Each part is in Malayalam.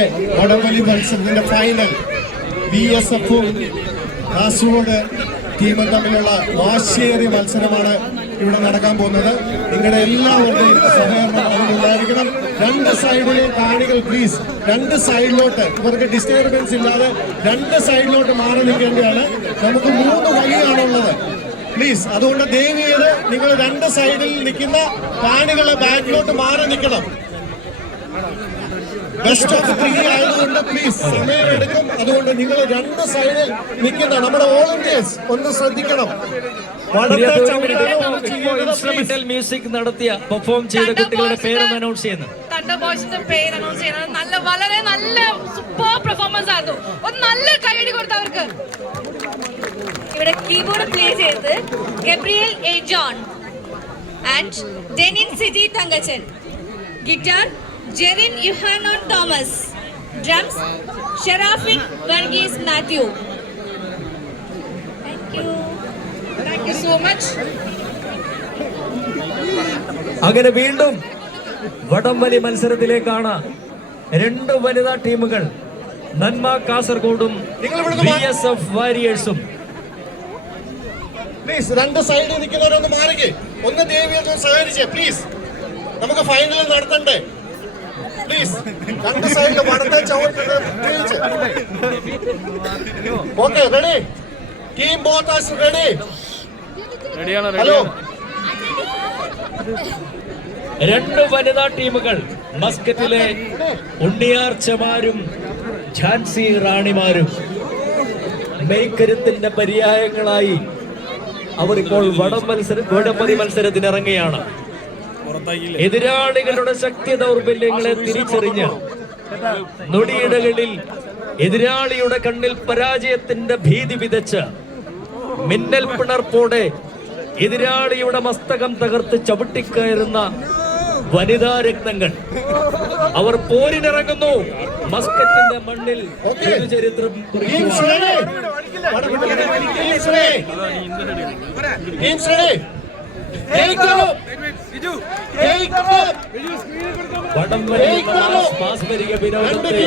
വടംവലി മത്സരത്തിന്റെ ഫൈനൽ BSF-ഉം കാസർഗോഡ് ടീമും തമ്മിലുള്ള വാശിയേറിയ മത്സരമാണ് ഇവിടെ നടക്കാൻ പോകുന്നത്. നിങ്ങളുടെ എല്ലാവരുടെയും സഹകരണം അതിനുണ്ടായിരിക്കണം. രണ്ട് സൈഡിലെ കാണികൾ പ്ലീസ് രണ്ട് സൈഡിലോട്ട്, ഇവർക്ക് ഡിസ്റ്റർബൻസ് ഇല്ലാതെ രണ്ട് സൈഡിലോട്ട് മാറി നിൽക്കേണ്ടതാണ്. നമുക്ക് 3 വഴിയാണുള്ളത് പ്ലീസ്. അതുകൊണ്ട് ദയവ് ചെയ്ത് നിങ്ങൾ രണ്ട് സൈഡിൽ നിൽക്കുന്ന കാണികളെ ബാക്കിലോട്ട് മാറി നിൽക്കണം. ബെസ്റ്റ് ഓഫ് 3 ആയതുകൊണ്ട് പ്ലീസ് സമയമെടുക്കും. അതുകൊണ്ട് നിങ്ങൾ രണ്ട് സൈഡിൽ നിൽക്കുന്ന നമ്മുടെ വോളണ്ടിയേഴ്സ് ഒന്ന് ശ്രദ്ധിക്കണം. ഇൻസ്ട്രുമെന്റൽ മ്യൂസിക് നടത്തിയ പെർഫോം ചെയ്ത കുട്ടികളുടെ പേര് അനൗൺസ് ചെയ്യുന്നു. വളരെ നല്ല സൂപ്പർ പെർഫോമൻസ് ആയിരുന്നു. ഒരു നല്ല കൈയടി കൊടുത്തവർക്ക്. ഇവിടെ കീബോർഡ് പ്ലേ ചെയ്തത് Gabriel A John and Denin Siji Thankachan. Guitar Jerin Yuhanon Thomas. Drums Sherafin Varghese Mathew. Thank you so much. അങ്ങനെ വീണ്ടും വടംവലി മത്സരത്തിലേക്കാണ് രണ്ട് വനിതാ ടീമുകൾ, നന്മ കാസർഗോഡും BSF വാരിയേഴ്സും. പ്ലീസ് രണ്ട് സൈഡിൽ നിൽക്കുന്നവരൊന്ന് മാറിക്കേ, ഒന്ന് ദേവിയൊന്ന് സഹകരിച്ചേ പ്ലീസ്. നമുക്ക് ഫൈനൽ നടത്തണ്ടേ പ്ലീസ്. രണ്ട് സൈഡിൽ വടത്തെ ചവിട്ടുന്നത് പ്രത്യേകിച്ച്. Okay ready team both ready. Hello രണ്ട് വനിതാ ടീമുകൾ മസ്കറ്റിലെ ഉണ്ണിയാർച്ചമാരും ഝാൻസി റാണിമാരും മെയ്ക്കരുത്തിന്റെ പര്യായങ്ങളായി അവർ ഇപ്പോൾ വടംവലി മത്സരത്തിനിറങ്ങുകയാണ്. എതിരാളികളുടെ ശക്തി ദൗർബല്യങ്ങളെ തിരിച്ചറിഞ്ഞ് നൊടിയിടകളിൽ എതിരാളിയുടെ കണ്ണിൽ പരാജയത്തിന്റെ ഭീതി വിതച്ച് മിന്നൽ പിണർപ്പോടെ എതിരാളിയുടെ മസ്തകം തകർത്ത് ചവിട്ടിക്കയറുന്ന വനിതാ രത്നങ്ങൾ അവർ പോരിനിറങ്ങുന്നു. മസ്കറ്റിന്റെ മണ്ണിൽ ചരിത്രം വിനോദത്തെ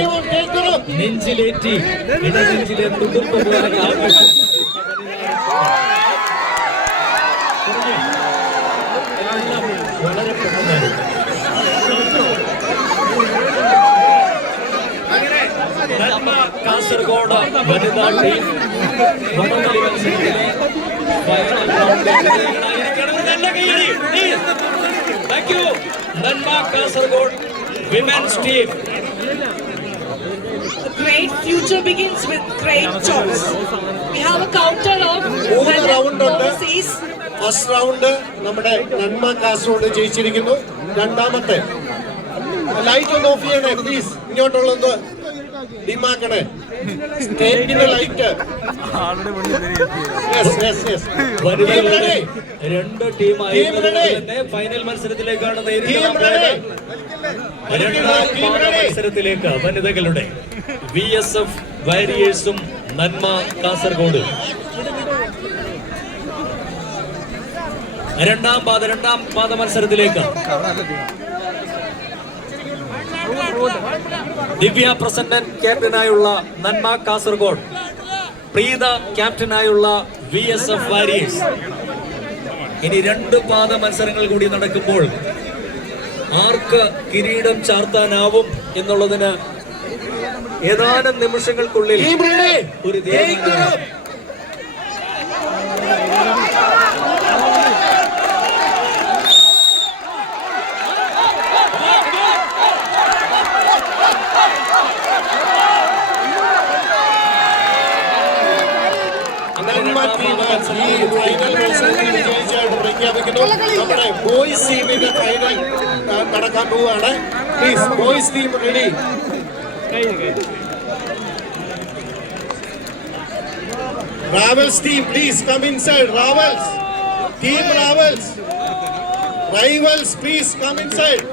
നെഞ്ചിലേറ്റി ഇടനെഞ്ചിലെ തുടുപ്പ് പോലെ വളരെ കാസർഗോഡ് വനിതാ ടീം വടംവലി മത്സരത്തിലെ ഫൈനൽ നന്മ Kasaragod women's team. Great future begins with great choice. We have a counter of 3 round ഉണ്ട്. ഫസ്റ്റ് റൗണ്ട് നമ്മുടെ നന്മ കാസർഗോഡ് ജയിച്ചിരിക്കുന്നു. രണ്ടാമത്തെ ലൈറ്റ് ഒന്ന് ഓഫ് ചെയ്യണേ പ്ലീസ്. ഇങ്ങോട്ടുള്ളത് ഡിമാക്കണേ സ്റ്റേജിന്റെ ലൈറ്റ്. രണ്ട് ടീമായി ഫൈനൽ മത്സരത്തിലേക്കാണ് മത്സരത്തിലേക്ക് വനിതകളുടെ BSF വാരിയേഴ്സും നന്മ കാസർഗോഡ്. രണ്ടാം പാദ മത്സരത്തിലേക്ക് ദിവ്യ പ്രസന്നൻ ക്യാപ്റ്റനായുള്ള നന്മ കാസർഗോഡ്, പ്രീത ക്യാപ്റ്റനായുള്ള BSF വാരിയേഴ്സ്. ഇനി 2 പാദ മത്സരങ്ങൾ കൂടി നടക്കുമ്പോൾ ആർക്ക് കിരീടം ചാർത്താനാവും എന്നുള്ളതിന് ഏതാനും നിമിഷങ്ങൾക്കുള്ളിൽ ഒരു നമ്മുടെ ബോയ്സ് ടീമിന്റെ ഫൈനൽ നടക്കാൻ പോവുകയാണ്. Please boys team ready. Ravels team, please come inside. Ravels team, Ravels. Rivals, please come inside.